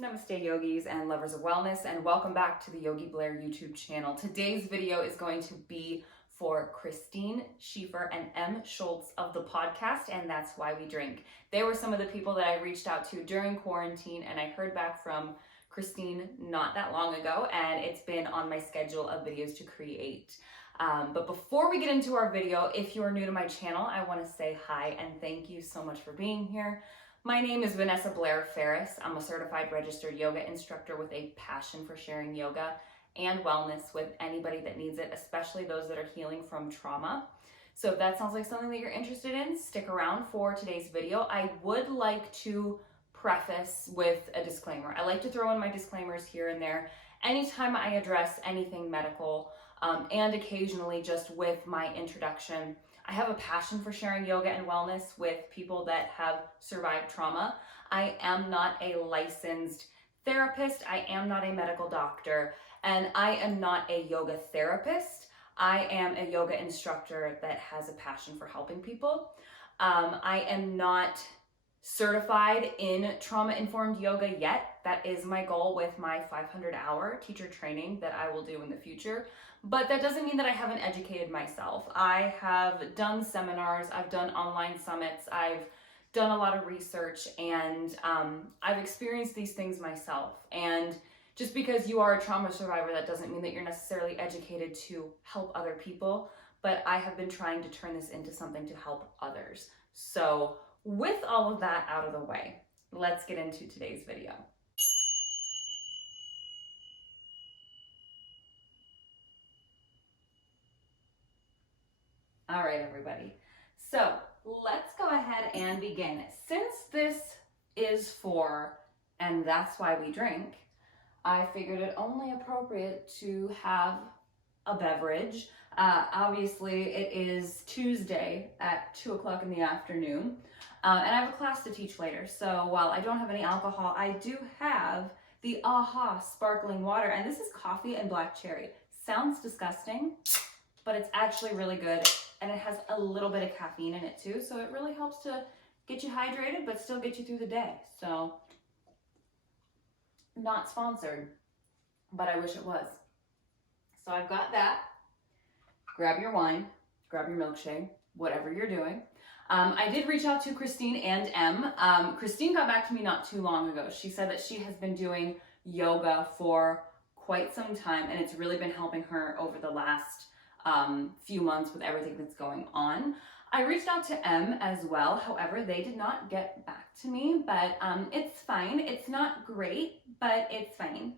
Namaste yogis and lovers of wellness, and welcome back to the Yogi Blair YouTube channel. Today's video is going to be for Christine Schieffer and M. Schultz of the podcast, and That's Why We Drink. They were some of the people that I reached out to during quarantine, and I heard back from Christine not that long ago, and it's been on my schedule of videos to create. But before we get into our video, if you are new to my channel, I want to say hi and thank you so much for being here. My name is Vanessa Blair Ferris. I'm a certified registered yoga instructor with a passion for sharing yoga and wellness with anybody that needs it, especially those that are healing from trauma. So if that sounds like something that you're interested in, stick around for today's video. I would like to preface with a disclaimer. I like to throw in my disclaimers here and there anytime I address anything medical, and occasionally just with my introduction. I have a passion for sharing yoga and wellness with people that have survived trauma. I am not a licensed therapist. I am not a medical doctor, and I am not a yoga therapist. I am a yoga instructor that has a passion for helping people. I am not certified in trauma-informed yoga yet. That is my goal with my 500-hour teacher training that I will do in the future. But that doesn't mean that I haven't educated myself. I have done seminars, I've done online summits, I've done a lot of research, and I've experienced these things myself. And just because you are a trauma survivor, that doesn't mean that you're necessarily educated to help other people. But I have been trying to turn this into something to help others. So with all of that out of the way, let's get into today's video. All right, everybody. So let's go ahead and begin. Since this is for And That's Why We Drink, I figured it only appropriate to have a beverage. Obviously, it is Tuesday at 2 o'clock in the afternoon, and I have a class to teach later. So while I don't have any alcohol, I do have the AHA sparkling water, and this is coffee and black cherry. Sounds disgusting, but it's actually really good, and it has a little bit of caffeine in it too, so it really helps to get you hydrated but still get you through the day. So not sponsored, but I wish it was. So I've got that. Grab your wine, grab your milkshake, whatever you're doing. I did reach out to Christine and M. Christine got back to me not too long ago. She said that she has been doing yoga for quite some time, and it's really been helping her over the last few months with everything that's going on. I reached out to M as well. However, they did not get back to me, but it's fine. It's not great, but it's fine.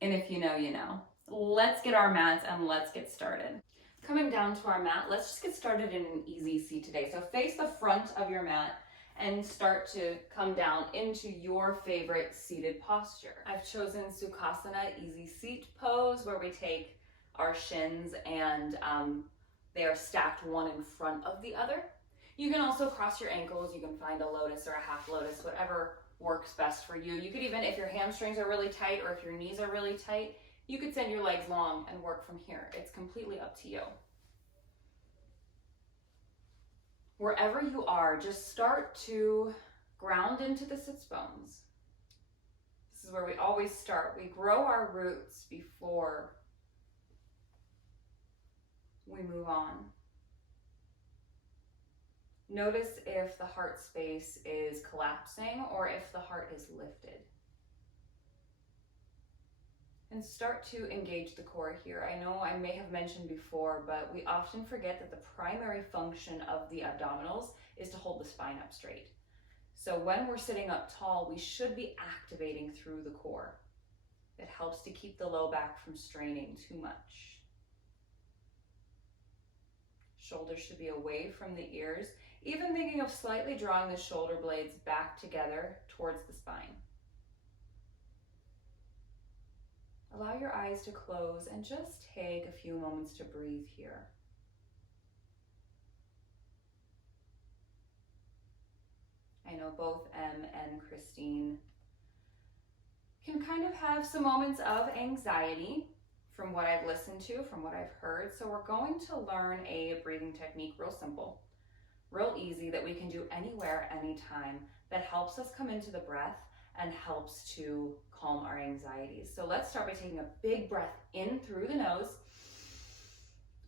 And if you know, you know. Let's get our mats and let's get started. Coming down to our mat, let's just get started in an easy seat today. So face the front of your mat and start to come down into your favorite seated posture. I've chosen Sukhasana, easy seat pose, where we take our shins and they are stacked one in front of the other. You can also cross your ankles. You can find a lotus or a half lotus, whatever works best for you. You could even, if your hamstrings are really tight or if your knees are really tight, you could send your legs long and work from here. It's completely up to you. Wherever you are, just start to ground into the sits bones. This is where we always start. We grow our roots before we move on. Notice if the heart space is collapsing or if the heart is lifted. And start to engage the core here. I know I may have mentioned before, but we often forget that the primary function of the abdominals is to hold the spine up straight. So when we're sitting up tall, we should be activating through the core. It helps to keep the low back from straining too much. Shoulders should be away from the ears, even thinking of slightly drawing the shoulder blades back together towards the spine. Allow your eyes to close and just take a few moments to breathe here. I know both M and Christine can kind of have some moments of anxiety from what I've listened to, from what I've heard. So we're going to learn a breathing technique, real simple, real easy, that we can do anywhere, anytime, that helps us come into the breath and helps to calm our anxieties. So let's start by taking a big breath in through the nose.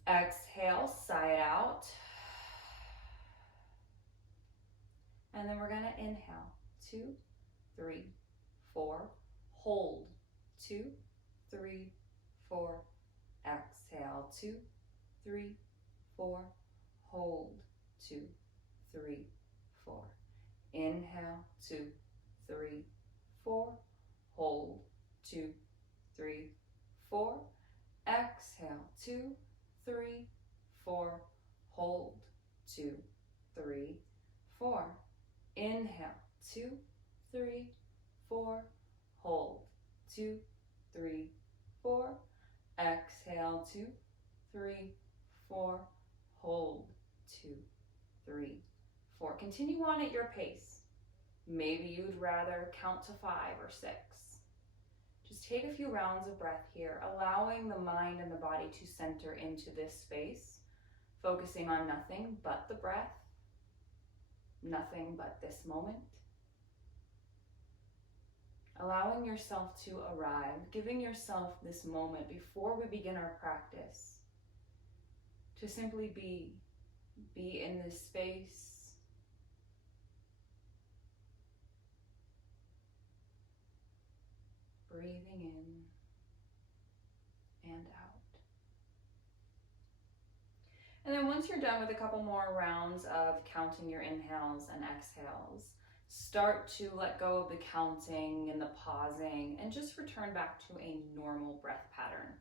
Exhale, sigh it out. And then we're going to inhale. 2, 3, 4. Hold. 2, 3, 4. Exhale. 2, 3, 4. Hold. 2, 3, 4. Inhale. 2, 3, 4. Hold. 2, 3, 4. Exhale. 2, 3, 4. Hold. 2, 3, 4. Inhale. 2, 3, 4. Hold. 2, 3, 4. Exhale. 2, 3, 4. Hold. 2, 3, 4. Continue on at your pace. Maybe you'd rather count to 5 or 6. Just take a few rounds of breath here, allowing the mind and the body to center into this space, focusing on nothing but the breath, nothing but this moment. Allowing yourself to arrive, giving yourself this moment before we begin our practice to simply be in this space. Breathing in and out. And then once you're done with a couple more rounds of counting your inhales and exhales, start to let go of the counting and the pausing and just return back to a normal breath pattern.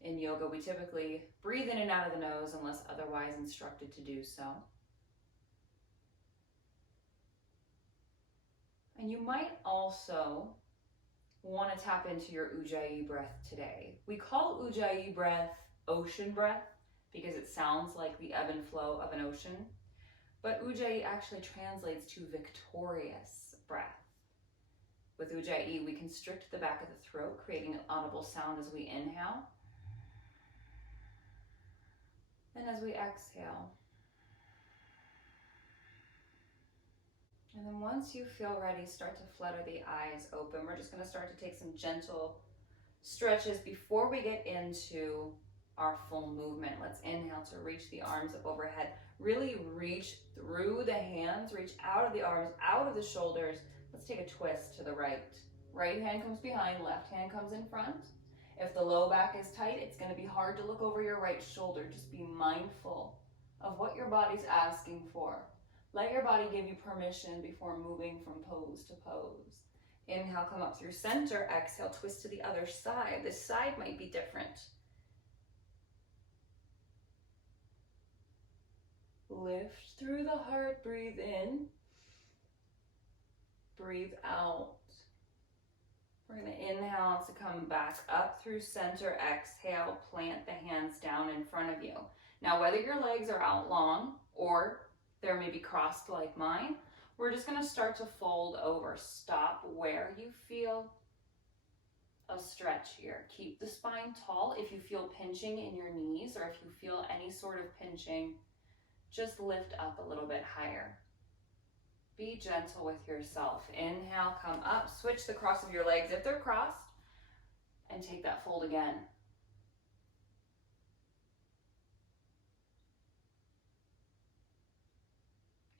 In yoga, we typically breathe in and out of the nose unless otherwise instructed to do so. And you might also want to tap into your Ujjayi breath today. We call Ujjayi breath ocean breath because it sounds like the ebb and flow of an ocean. But Ujjayi actually translates to victorious breath. With Ujjayi, we constrict the back of the throat, creating an audible sound as we inhale. And as we exhale. And then once you feel ready, start to flutter the eyes open. We're just going to start to take some gentle stretches before we get into our full movement. Let's inhale to reach the arms up overhead. Really reach through the hands, reach out of the arms, out of the shoulders. Let's take a twist to the right. Right hand comes behind, left hand comes in front. If the low back is tight, it's going to be hard to look over your right shoulder. Just be mindful of what your body's asking for. Let your body give you permission before moving from pose to pose. Inhale, come up through center. Exhale, twist to the other side. This side might be different. Lift through the heart, breathe in. Breathe out. We're going to inhale to come back up through center. Exhale, plant the hands down in front of you. Now, whether your legs are out long or they're maybe crossed like mine, we're just going to start to fold over. Stop where you feel a stretch here. Keep the spine tall. If you feel pinching in your knees or if you feel any sort of pinching, just lift up a little bit higher. Be gentle with yourself. Inhale, come up, switch the cross of your legs if they're crossed, and take that fold again.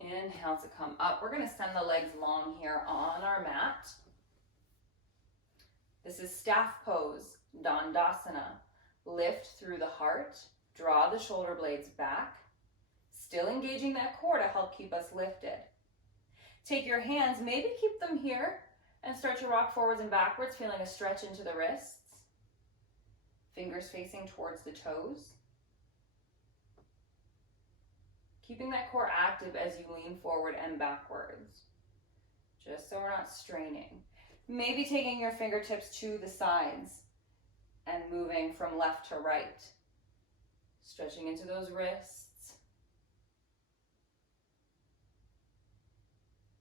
Inhale to come up. We're going to send the legs long here on our mat. This is staff pose, Tadasana. Lift through the heart, draw the shoulder blades back, still engaging that core to help keep us lifted. Take your hands, maybe keep them here, and start to rock forwards and backwards, feeling a stretch into the wrists. Fingers facing towards the toes. Keeping that core active as you lean forward and backwards, just so we're not straining. Maybe taking your fingertips to the sides and moving from left to right. Stretching into those wrists.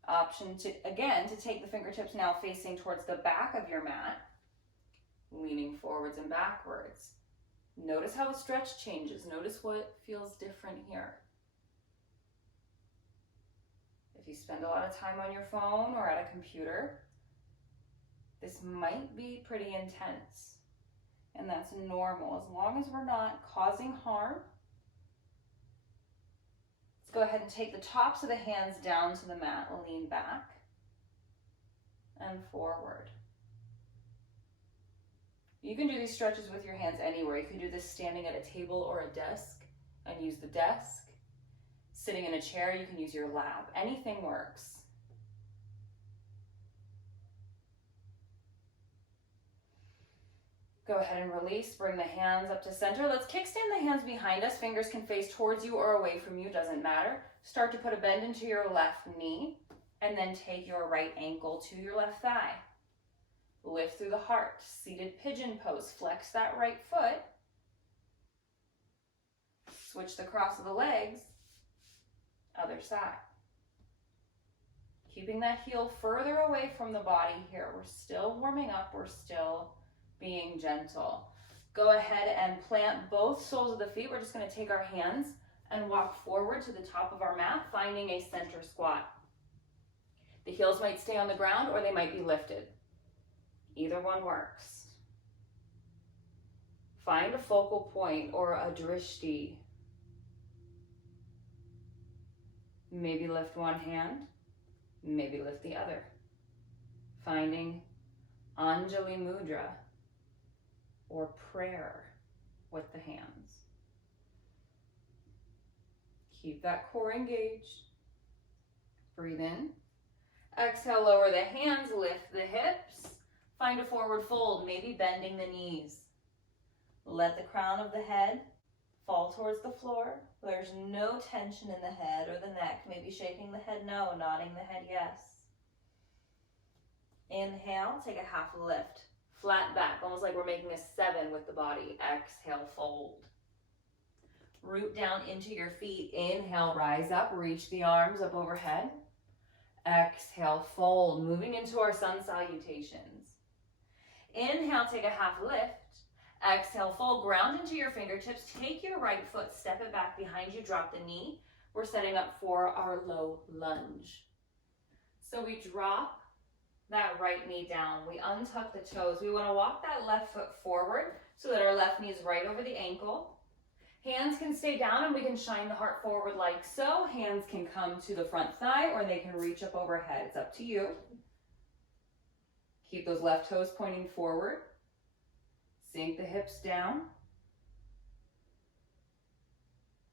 Option to, again, to take the fingertips now facing towards the back of your mat, leaning forwards and backwards. Notice how the stretch changes. Notice what feels different here. If you spend a lot of time on your phone or at a computer, this might be pretty intense, and that's normal as long as we're not causing harm. Let's go ahead and take the tops of the hands down to the mat, lean back and forward. You can do these stretches with your hands anywhere. You can do this standing at a table or a desk and use the desk. Sitting in a chair, you can use your lap. Anything works. Go ahead and release. Bring the hands up to center. Let's kickstand the hands behind us. Fingers can face towards you or away from you, doesn't matter. Start to put a bend into your left knee, and then take your right ankle to your left thigh. Lift through the heart. Seated pigeon pose. Flex that right foot. Switch the cross of the legs. Other side. Keeping that heel further away from the body here. We're still warming up. We're still being gentle. Go ahead and plant both soles of the feet. We're just going to take our hands and walk forward to the top of our mat, finding a center squat. The heels might stay on the ground or they might be lifted. Either one works. Find a focal point or a drishti. Maybe lift one hand, maybe lift the other. Finding Anjali Mudra or prayer with the hands. Keep that core engaged. Breathe in. Exhale, lower the hands, lift the hips. Find a forward fold, maybe bending the knees. Let the crown of the head fall towards the floor. There's no tension in the head or the neck. Maybe shaking the head no, nodding the head yes. Inhale, take a half lift. Flat back, almost like we're making a 7 with the body. Exhale, fold. Root down into your feet. Inhale, rise up, reach the arms up overhead. Exhale, fold, moving into our sun salutations. Inhale, take a half lift. Exhale, fold, ground into your fingertips. Take your right foot, step it back behind you, drop the knee. We're setting up for our low lunge. So we drop that right knee down. We untuck the toes. We want to walk that left foot forward so that our left knee is right over the ankle. Hands can stay down and we can shine the heart forward like so. Hands can come to the front thigh or they can reach up overhead. It's up to you. Keep those left toes pointing forward. Sink the hips down.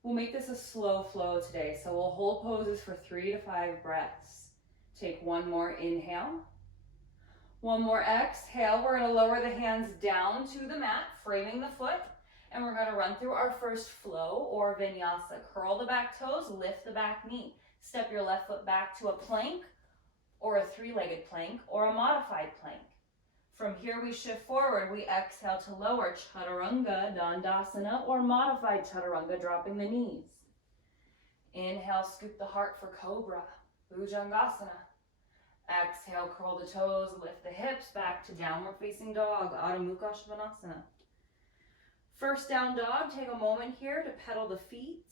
We'll make this a slow flow today, so we'll hold poses for 3 to 5 breaths. Take one more inhale. One more exhale. We're going to lower the hands down to the mat, framing the foot, and we're going to run through our first flow or vinyasa. Curl the back toes, lift the back knee. Step your left foot back to a plank or a 3-legged plank or a modified plank. From here we shift forward, we exhale to lower chaturanga, dandasana, or modified chaturanga, dropping the knees. Inhale, scoop the heart for cobra, bhujangasana. Exhale, curl the toes, lift the hips back to downward facing dog, Adho Mukha Svanasana. First down dog, take a moment here to pedal the feet.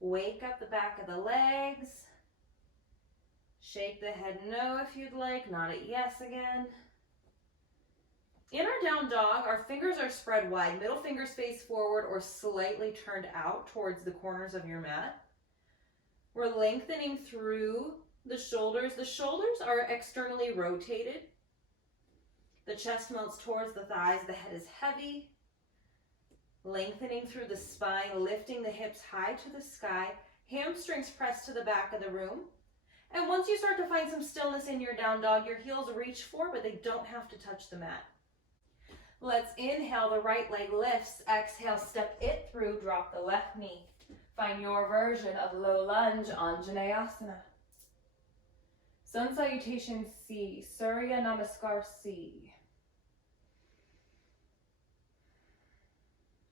Wake up the back of the legs. Shake the head no if you'd like, nod it yes again. In our down dog, our fingers are spread wide. Middle fingers face forward or slightly turned out towards the corners of your mat. We're lengthening through the shoulders. The shoulders are externally rotated. The chest melts towards the thighs. The head is heavy. Lengthening through the spine, lifting the hips high to the sky. Hamstrings press to the back of the room. And once you start to find some stillness in your down dog, your heels reach for, but they don't have to touch the mat. Let's inhale, the right leg lifts. Exhale, step it through, drop the left knee. Find your version of low lunge, Anjaneyasana. Sun Salutation C, Surya Namaskar C.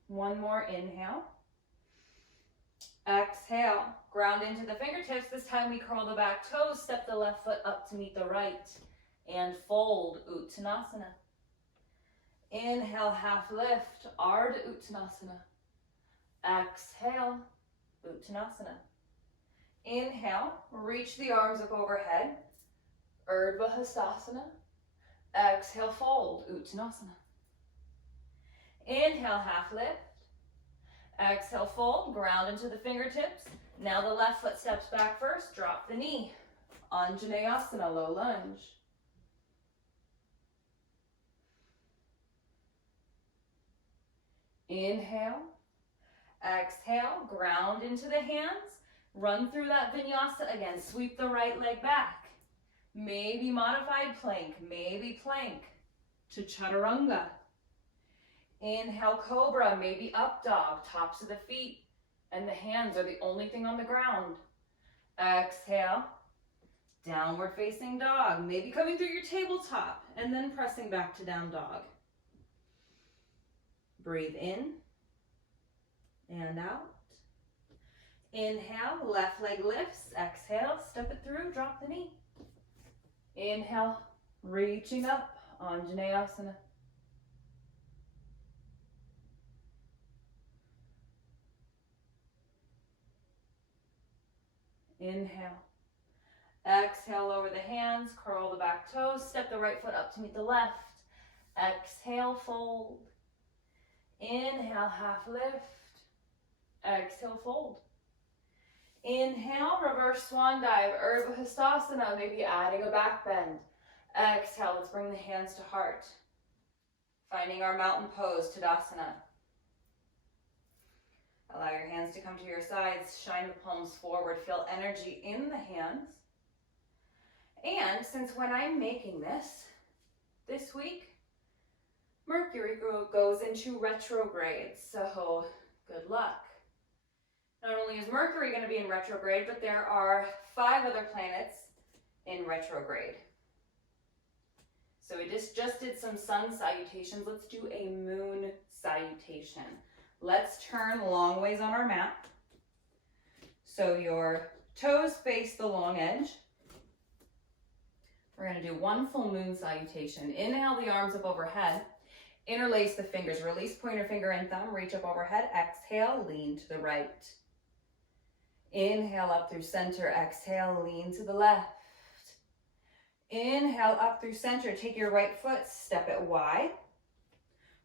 One more inhale. Exhale, ground into the fingertips. This time we curl the back toes, step the left foot up to meet the right, and fold, Uttanasana. Inhale, half lift, Ardha Uttanasana. Exhale, Uttanasana. Inhale, reach the arms up overhead. Urdhva Hastasana. Exhale, fold, Uttanasana. Inhale, half lift. Exhale, fold, ground into the fingertips. Now the left foot steps back first, drop the knee. Anjaneyasana, low lunge. Inhale. Exhale, ground into the hands. Run through that vinyasa again. Sweep the right leg back. Maybe modified plank, maybe plank to chaturanga. Inhale, cobra, maybe up dog, tops of the feet and the hands are the only thing on the ground. Exhale, downward facing dog, maybe coming through your tabletop and then pressing back to down dog. Breathe in and out. Inhale, left leg lifts. Exhale, step it through, drop the knee. Inhale, reaching up, Anjaneyasana. Inhale. Exhale, lower the hands, curl the back toes, step the right foot up to meet the left. Exhale, fold. Inhale, half lift. Exhale, fold. Inhale, reverse swan dive, Urdhva Hastasana, maybe adding a back bend. Exhale, let's bring the hands to heart. Finding our mountain pose, Tadasana. Allow your hands to come to your sides, shine the palms forward, feel energy in the hands. And since when I'm making this week, Mercury goes into retrograde, so good luck. Not only is Mercury going to be in retrograde, but there are 5 other planets in retrograde. So we just did some sun salutations. Let's do a moon salutation. Let's turn long ways on our mat. So your toes face the long edge. We're going to do one full moon salutation. Inhale the arms up overhead. Interlace the fingers. Release pointer finger and thumb. Reach up overhead. Exhale, lean to the right. Inhale up through center. Exhale, lean to the left. Inhale up through center. Take your right foot, step it wide.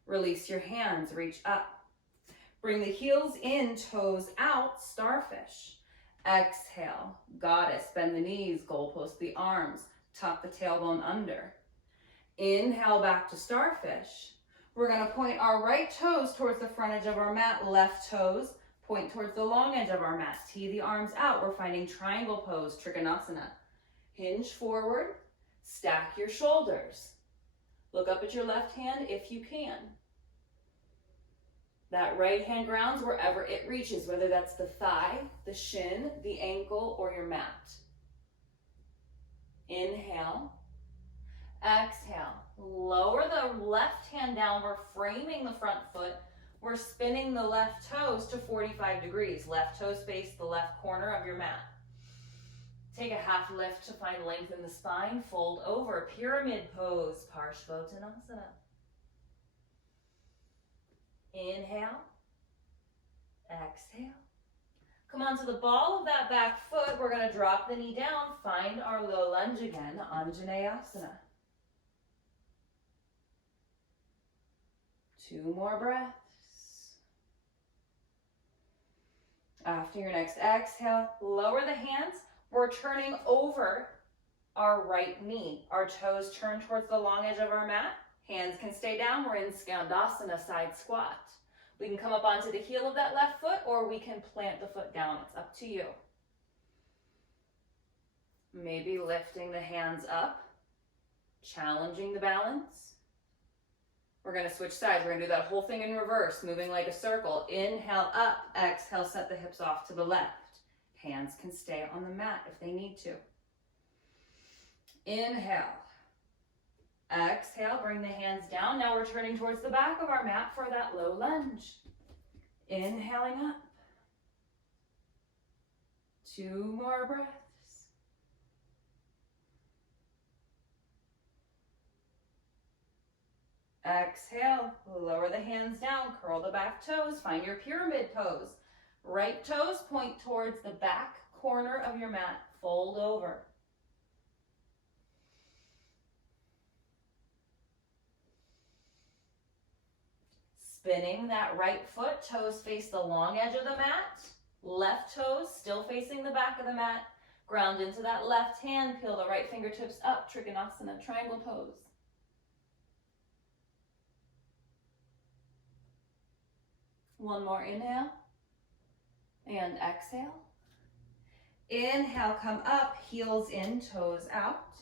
Release your hands, reach up. Bring the heels in, toes out, starfish. Exhale, goddess, bend the knees, goalpost the arms, tuck the tailbone under. Inhale back to starfish. We're going to point our right toes towards the front edge of our mat, left toes point towards the long edge of our mat. Tee the arms out. We're finding triangle pose, Trikonasana. Hinge forward, stack your shoulders. Look up at your left hand if you can. That right hand grounds wherever it reaches, whether that's the thigh, the shin, the ankle, or your mat. Inhale. Exhale. Lower the left hand down. We're framing the front foot. We're spinning the left toes to 45 degrees. Left toes face the left corner of your mat. Take a half lift to find length in the spine. Fold over. Pyramid pose. Parshvottanasana. Inhale. Exhale. Come on to the ball of that back foot. We're going to drop the knee down. Find our low lunge again. Anjaneyasana. 2 more breaths. After your next exhale, lower the hands. We're turning over our right knee. Our toes turn towards the long edge of our mat. Hands can stay down. We're in Skandasana, side squat. We can come up onto the heel of that left foot, or we can plant the foot down. It's up to you. Maybe lifting the hands up, challenging the balance. We're going to switch sides. We're going to do that whole thing in reverse, moving like a circle. Inhale up, exhale, set the hips off to the left. Hands can stay on the mat if they need to. Inhale. Exhale, bring the hands down. Now we're turning towards the back of our mat for that low lunge. Inhaling up. 2 more breaths. Exhale, lower the hands down, curl the back toes, find your pyramid pose. Right toes point towards the back corner of your mat, fold over. Spinning that right foot, toes face the long edge of the mat, left toes still facing the back of the mat, ground into that left hand, peel the right fingertips up, Trikonasana, triangle pose. One more inhale and exhale. Inhale, come up, heels in, toes out,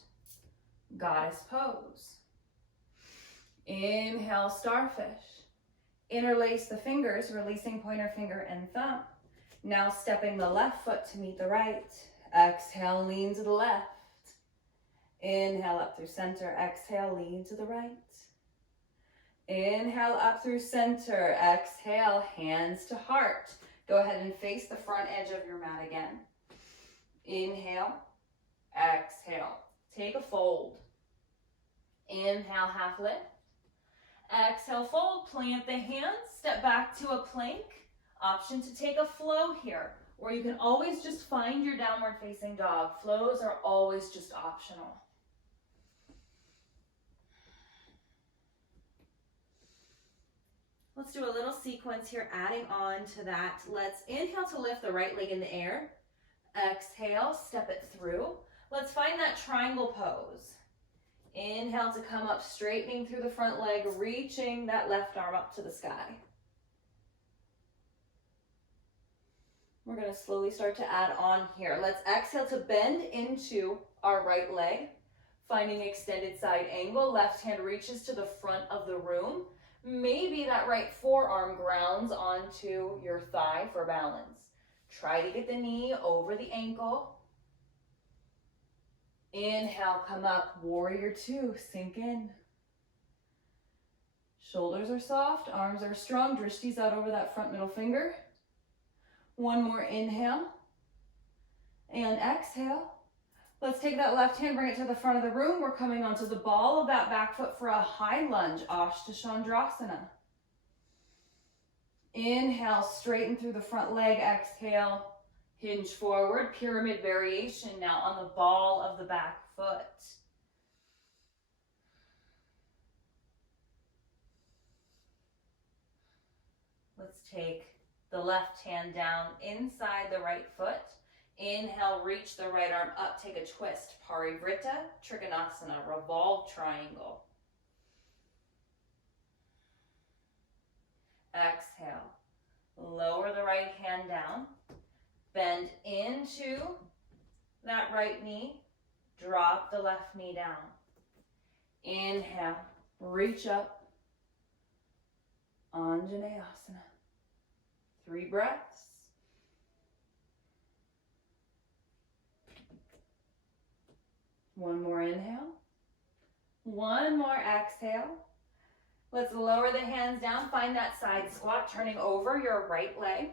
goddess pose. Inhale, starfish. Interlace the fingers, releasing pointer finger and thumb. Now stepping the left foot to meet the right. Exhale, lean to the left. Inhale up through center. Exhale, lean to the right. Inhale up through center. Exhale, hands to heart. Go ahead and face the front edge of your mat again. Inhale, exhale. Take a fold. Inhale, half lift. Exhale, fold, plant the hands, step back to a plank. Option to take a flow here, or you can always just find your downward facing dog. Flows are always just optional. Let's do a little sequence here, adding on to that. Let's inhale to lift the right leg in the air. Exhale, step it through. Let's find that triangle pose. Inhale to come up, straightening through the front leg, reaching that left arm up to the sky. We're going to slowly start to add on here. Let's exhale to bend into our right leg, finding extended side angle. Left hand reaches to the front of the room. Maybe that right forearm grounds onto your thigh for balance. Try to get the knee over the ankle. Inhale, come up, warrior two, sink in. Shoulders are soft, arms are strong, drishti's out over that front middle finger. One more inhale and exhale. Let's take that left hand, bring it to the front of the room. We're coming onto the ball of that back foot for a high lunge, Ashtachandrasana. Inhale, straighten through the front leg, exhale. Hinge forward, pyramid variation now on the ball of the back foot. Let's take the left hand down inside the right foot. Inhale, reach the right arm up, take a twist. Parivrtta, Trikonasana, revolve triangle. Exhale, lower the right hand down. Bend into that right knee, drop the left knee down. Inhale, reach up, Anjaneyasana. 3 breaths. One more inhale. One more exhale. Let's lower the hands down, find that side squat, turning over your right leg.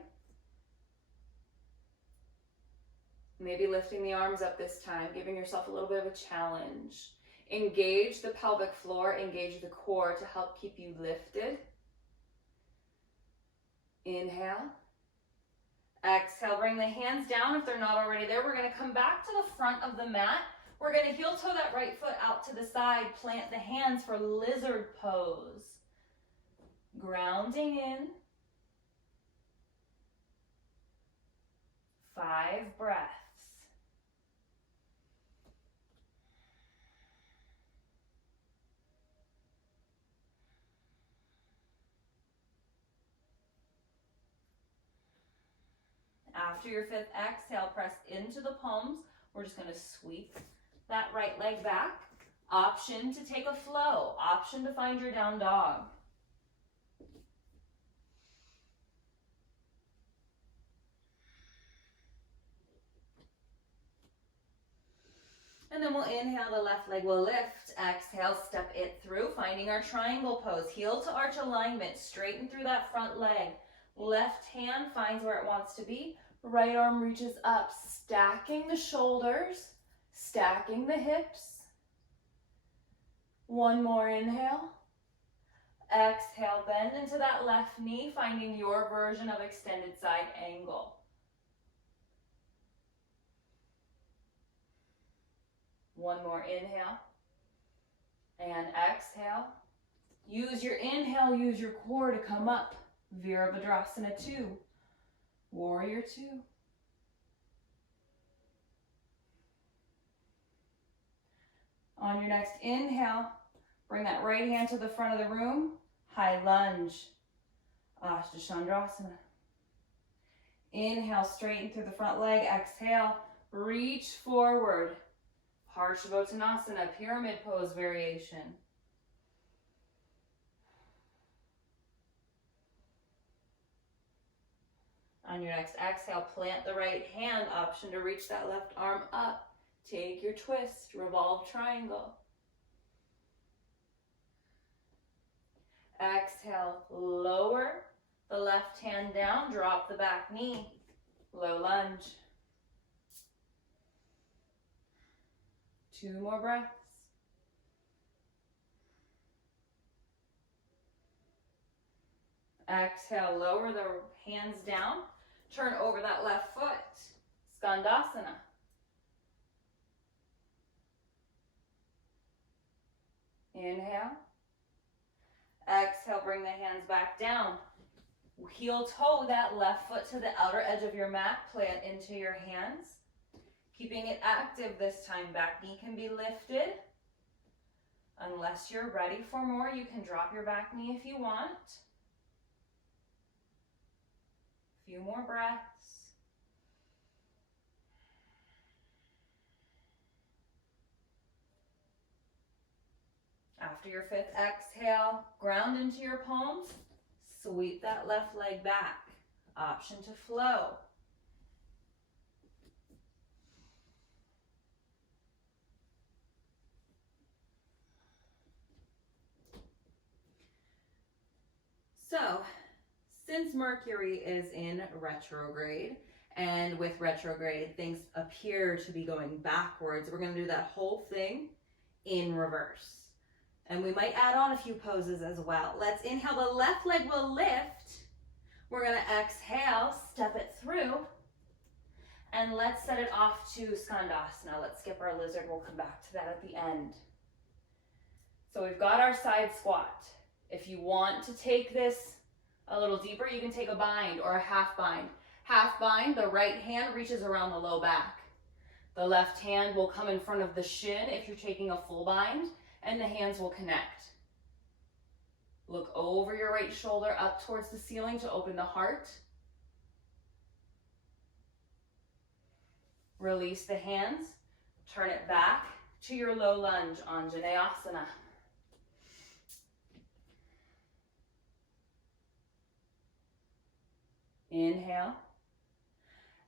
Maybe lifting the arms up this time, giving yourself a little bit of a challenge. Engage the pelvic floor, engage the core to help keep you lifted. Inhale. Exhale, bring the hands down if they're not already there. We're going to come back to the front of the mat. We're going to heel toe that right foot out to the side, plant the hands for lizard pose. Grounding in. 5 breaths. After your 5th exhale, press into the palms. We're just going to sweep that right leg back. Option to take a flow. Option to find your down dog. And then we'll inhale, the left leg will lift. Exhale, step it through, finding our triangle pose. Heel to arch alignment, straighten through that front leg. Left hand finds where it wants to be. Right arm reaches up, stacking the shoulders, stacking the hips. One more inhale. Exhale, bend into that left knee, finding your version of extended side angle. One more inhale and exhale. Use your inhale, use your core to come up. Virabhadrasana 2, Warrior 2. On your next inhale, bring that right hand to the front of the room. High lunge, Ashtachandrasana. Inhale, straighten through the front leg. Exhale, reach forward. Parshavottanasana, pyramid pose variation. On your next exhale, plant the right hand, option to reach that left arm up. Take your twist, revolve triangle. Exhale, lower the left hand down, drop the back knee, low lunge. 2 more breaths. Exhale, lower the hands down, turn over that left foot, Skandasana. Inhale. Exhale, bring the hands back down. Heel toe that left foot to the outer edge of your mat, plant into your hands. Keeping it active this time, back knee can be lifted. Unless you're ready for more, you can drop your back knee if you want. A few more breaths. After your 5th exhale, ground into your palms, sweep that left leg back. Option to flow. So, since Mercury is in retrograde, and with retrograde, things appear to be going backwards, we're going to do that whole thing in reverse. And we might add on a few poses as well. Let's inhale, the left leg will lift. We're going to exhale, step it through, and let's set it off to Skandasana. Let's skip our lizard, we'll come back to that at the end. So we've got our side squat. If you want to take this a little deeper, you can take a bind or a half bind. Half bind, the right hand reaches around the low back. The left hand will come in front of the shin if you're taking a full bind, and the hands will connect. Look over your right shoulder up towards the ceiling to open the heart. Release the hands, turn it back to your low lunge, Anjaneyasana. Inhale.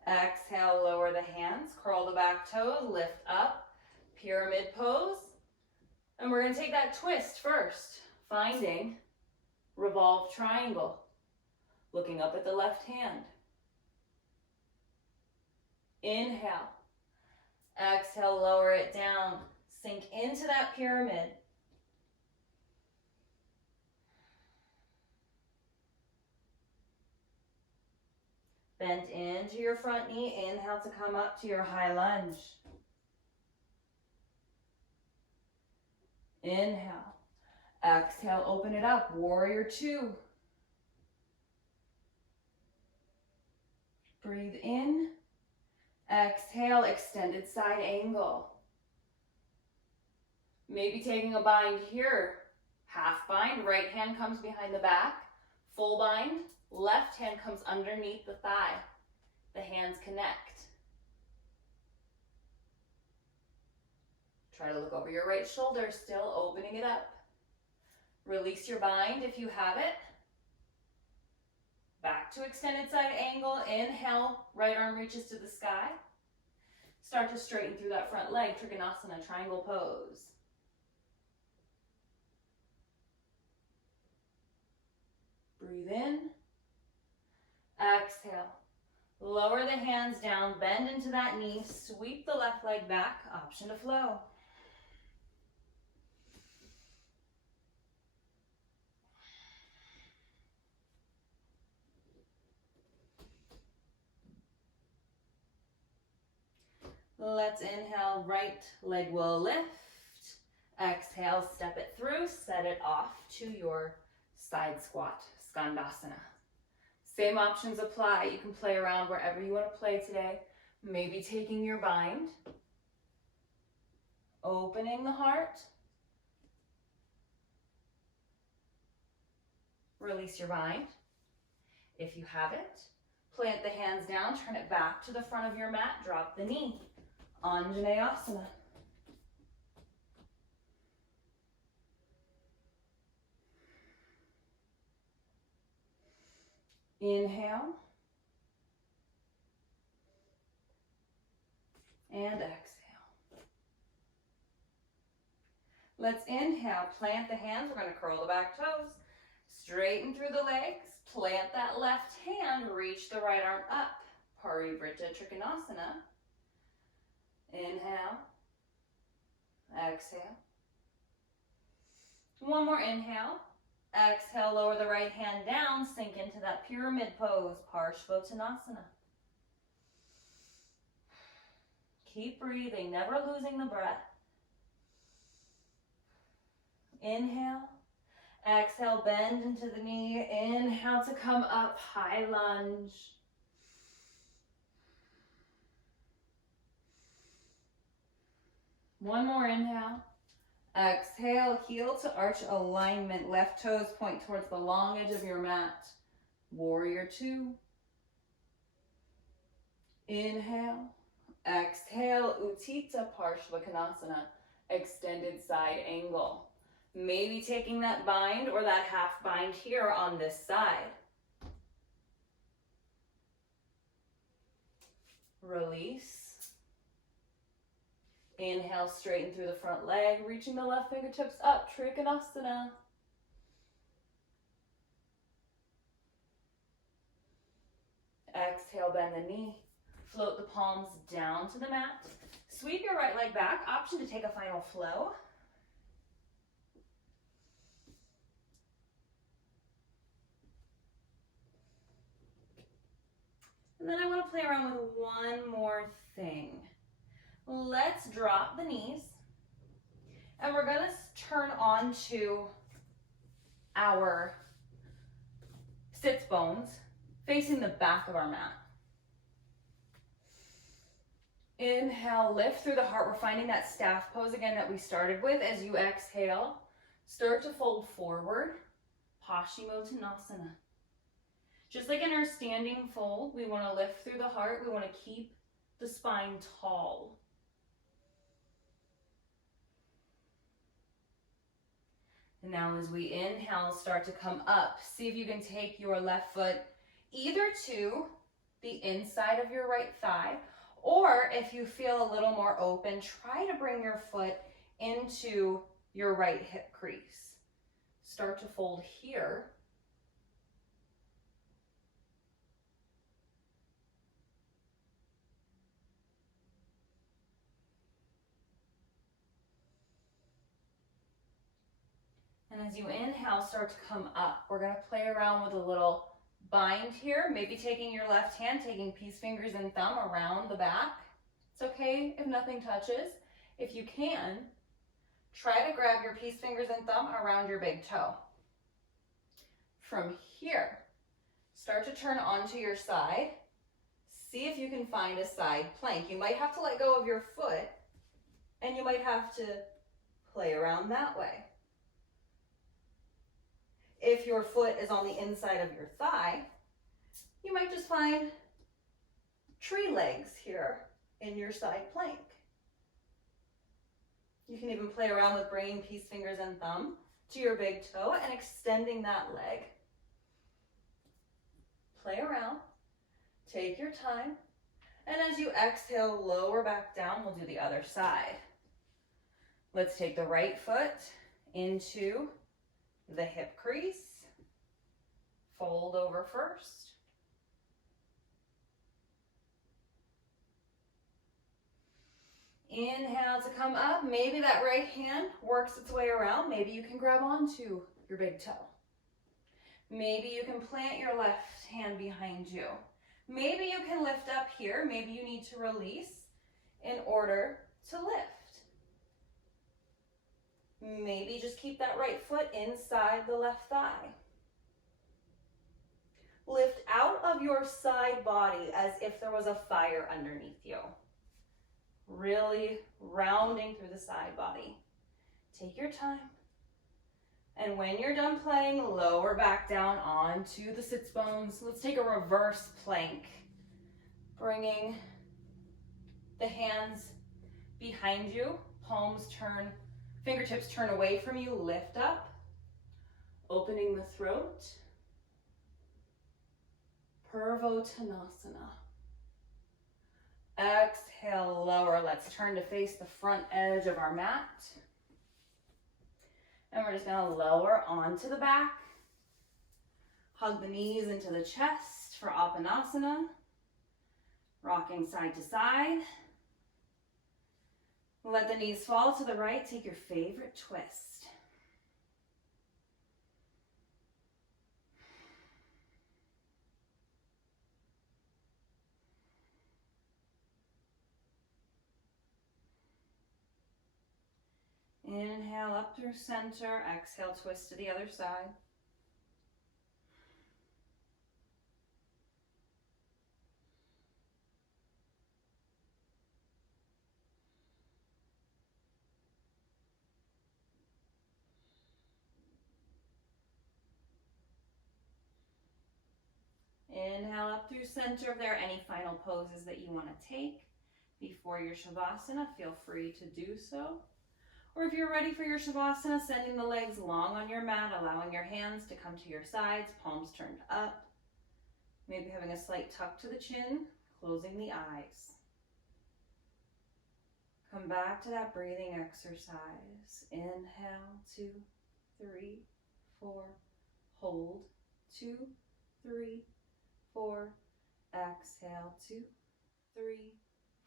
Exhale, lower the hands, curl the back toes, lift up, pyramid pose. And we're going to take that twist first, finding revolve triangle, looking up at the left hand. Inhale. Exhale, lower it down, sink into that pyramid. Bend into your front knee, inhale to come up to your high lunge. Inhale. Exhale, open it up, Warrior 2. Breathe in. Exhale, extended side angle. Maybe taking a bind here. Half bind, right hand comes behind the back. Full bind, left hand comes underneath the thigh. The hands connect. Try to look over your right shoulder, still opening it up. Release your bind if you have it. Back to extended side angle. Inhale, right arm reaches to the sky. Start to straighten through that front leg, Trikonasana, triangle pose. Breathe in. Exhale. Lower the hands down, bend into that knee, sweep the left leg back, option to flow. Let's inhale, right leg will lift. Exhale, step it through, set it off to your side squat, Skandasana. Same options apply. You can play around wherever you want to play today. Maybe taking your bind, opening the heart, release your bind. If you haven't, plant the hands down, turn it back to the front of your mat, drop the knee, Anjaneyasana. Inhale and exhale. Let's inhale, plant the hands. We're going to curl the back toes, straighten through the legs, plant that left hand, reach the right arm up, Parivrtta Trikonasana. Inhale, exhale. One more inhale. Exhale, lower the right hand down, sink into that pyramid pose, Parshvottanasana. Keep breathing, never losing the breath. Inhale, exhale, bend into the knee. Inhale to come up, high lunge. One more inhale. Exhale, heel to arch alignment. Left toes point towards the long edge of your mat. Warrior two. Inhale. Exhale, Utthita Parshvakonasana. Extended side angle. Maybe taking that bind or that half bind here on this side. Release. Inhale, straighten through the front leg, reaching the left fingertips up, Trikonasana. Exhale, bend the knee. Float the palms down to the mat. Sweep your right leg back. Option to take a final flow. And then I want to play around with one more thing. Let's drop the knees, and we're going to turn on to our sits bones facing the back of our mat. Inhale, lift through the heart. We're finding that staff pose again that we started with. As you exhale, start to fold forward, Paschimottanasana. Just like in our standing fold, we want to lift through the heart. We want to keep the spine tall. And now as we inhale, start to come up. See if you can take your left foot either to the inside of your right thigh, or if you feel a little more open, try to bring your foot into your right hip crease. Start to fold here. And as you inhale, start to come up. We're going to play around with a little bind here, maybe taking your left hand, taking peace fingers and thumb around the back. It's okay if nothing touches. If you can, try to grab your peace fingers and thumb around your big toe. From here, start to turn onto your side. See if you can find a side plank. You might have to let go of your foot, and you might have to play around that way. If your foot is on the inside of your thigh, you might just find tree legs here in your side plank. You can even play around with bringing peace fingers and thumb to your big toe and extending that leg. Play around, take your time, and as you exhale, lower back down, we'll do the other side. Let's take the right foot into the hip crease, fold over first. Inhale to come up. Maybe that right hand works its way around. Maybe you can grab onto your big toe. Maybe you can plant your left hand behind you. Maybe you can lift up here. Maybe you need to release. in order to lift. Maybe just keep that right foot inside the left thigh. Lift out of your side body as if there was a fire underneath you. Really rounding through the side body. Take your time. And when you're done playing, lower back down onto the sits bones. Let's take a reverse plank. Bringing the hands behind you, palms turn, fingertips turn away from you, lift up, opening the throat. Purvottanasana. Exhale, lower. Let's turn to face the front edge of our mat. And we're just gonna lower onto the back. Hug the knees into the chest for Appanasana. Rocking side to side. Let the knees fall to the right. Take your favorite twist. Inhale up through center. Exhale, twist to the other side. Inhale up through center. If there are any final poses that you want to take before your Shavasana, feel free to do so. Or if you're ready for your Shavasana, sending the legs long on your mat, allowing your hands to come to your sides, palms turned up. Maybe having a slight tuck to the chin, closing the eyes. Come back to that breathing exercise. Inhale, 2, 3, 4. Hold, 2, 3, 4. Exhale, 2, 3,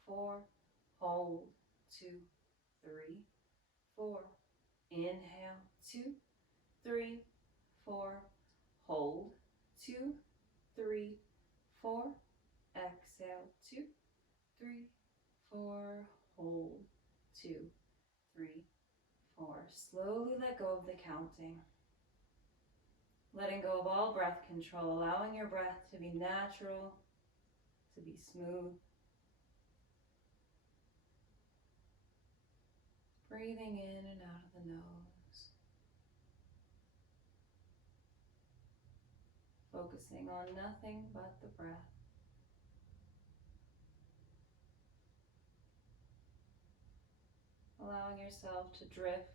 4. Hold, 2, 3, 4. Inhale, 2, 3, 4. Hold, 2, 3, 4. Exhale, 2, 3, 4. Hold, 2, 3, 4. Slowly let go of the counting. Letting go of all breath control, allowing your breath to be natural, to be smooth. Breathing in and out of the nose. Focusing on nothing but the breath. Allowing yourself to drift.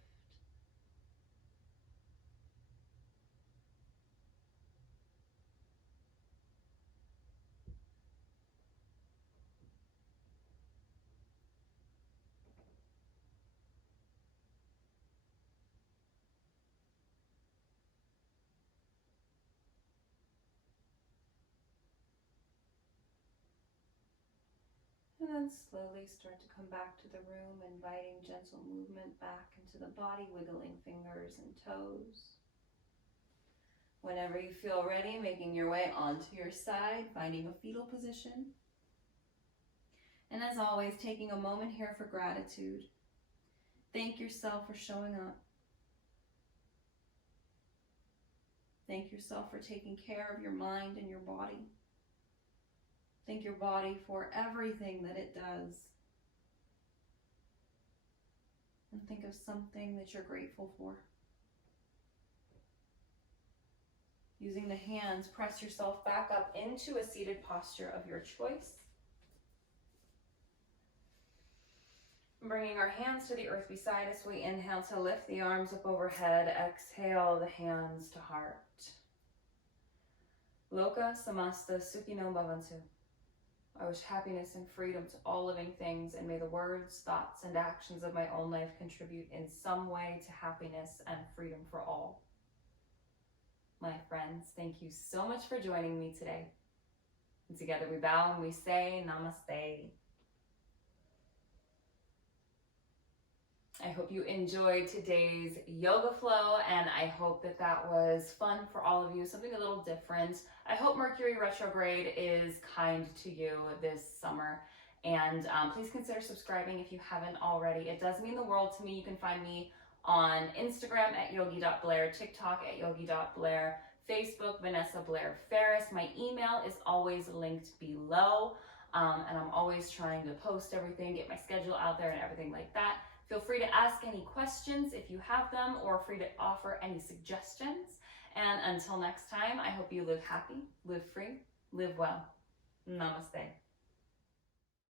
And then slowly start to come back to the room, inviting gentle movement back into the body, wiggling fingers and toes. Whenever you feel ready, making your way onto your side, finding a fetal position. And as always, taking a moment here for gratitude. Thank yourself for showing up. Thank yourself for taking care of your mind and your body. Thank your body for everything that it does. And think of something that you're grateful for. Using the hands, press yourself back up into a seated posture of your choice. Bringing our hands to the earth beside us, we inhale to lift the arms up overhead. Exhale the hands to heart. Loka samasta sukhino bhavantu. I wish happiness and freedom to all living things, and may the words, thoughts, and actions of my own life contribute in some way to happiness and freedom for all. My friends, thank you so much for joining me today. And together we bow and we say namaste. I hope you enjoyed today's yoga flow, and I hope that that was fun for all of you, something a little different. I hope Mercury retrograde is kind to you this summer, And please consider subscribing if you haven't already. It does mean the world to me. You can find me on Instagram at yogi.blair, TikTok at yogi.blair, Facebook, Vanessa Blair Ferris. My email is always linked below. And I'm always trying to post everything, get my schedule out there and everything like that. Feel free to ask any questions if you have them, or free to offer any suggestions. And until next time, I hope you live happy, live free, live well. Namaste.